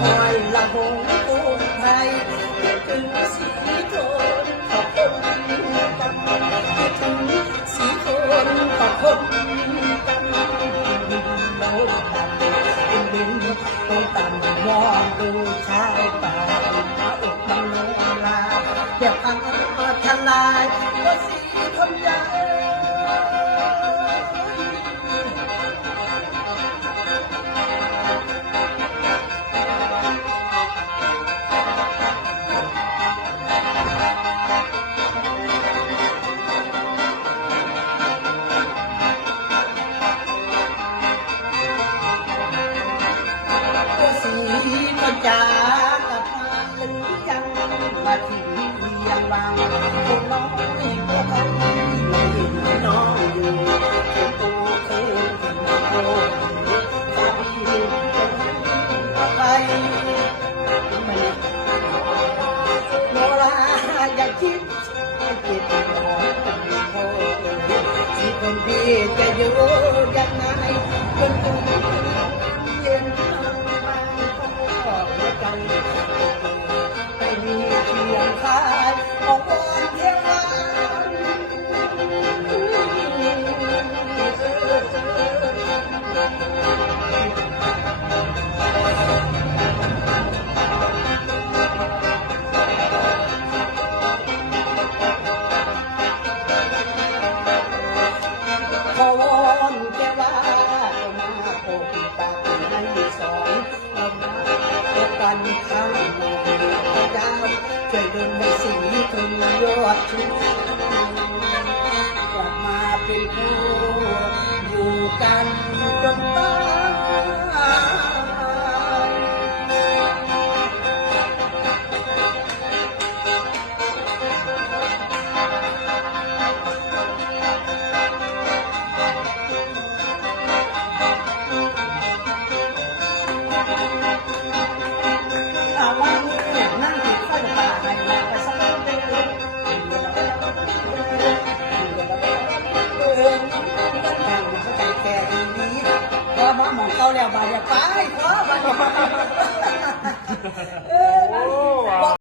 หอยละหงกุ้งไทยคิดถึงสีโทนขอบคุณกันคิดถึงสีโทนขอบคุณกันโน้ตตันเป็นดินโน้ตตันมองดูชายป่าพระอกบังโนลาเดี๋ยวพังทลายก็ จากกับมาหรือยังมาถึงเรียงวางพวกน้องที่ก็ทำไม่เห็นน้องอยู่เก็บตัวเคยเห็นโอ้ยจะพี่จะไปไม่โนราอย่าคิดให้เจ็บน้องคนโอ้ยที่คนพี่จะอยู่ ช่วย แล้วบาดเนี่ยตายเพราะ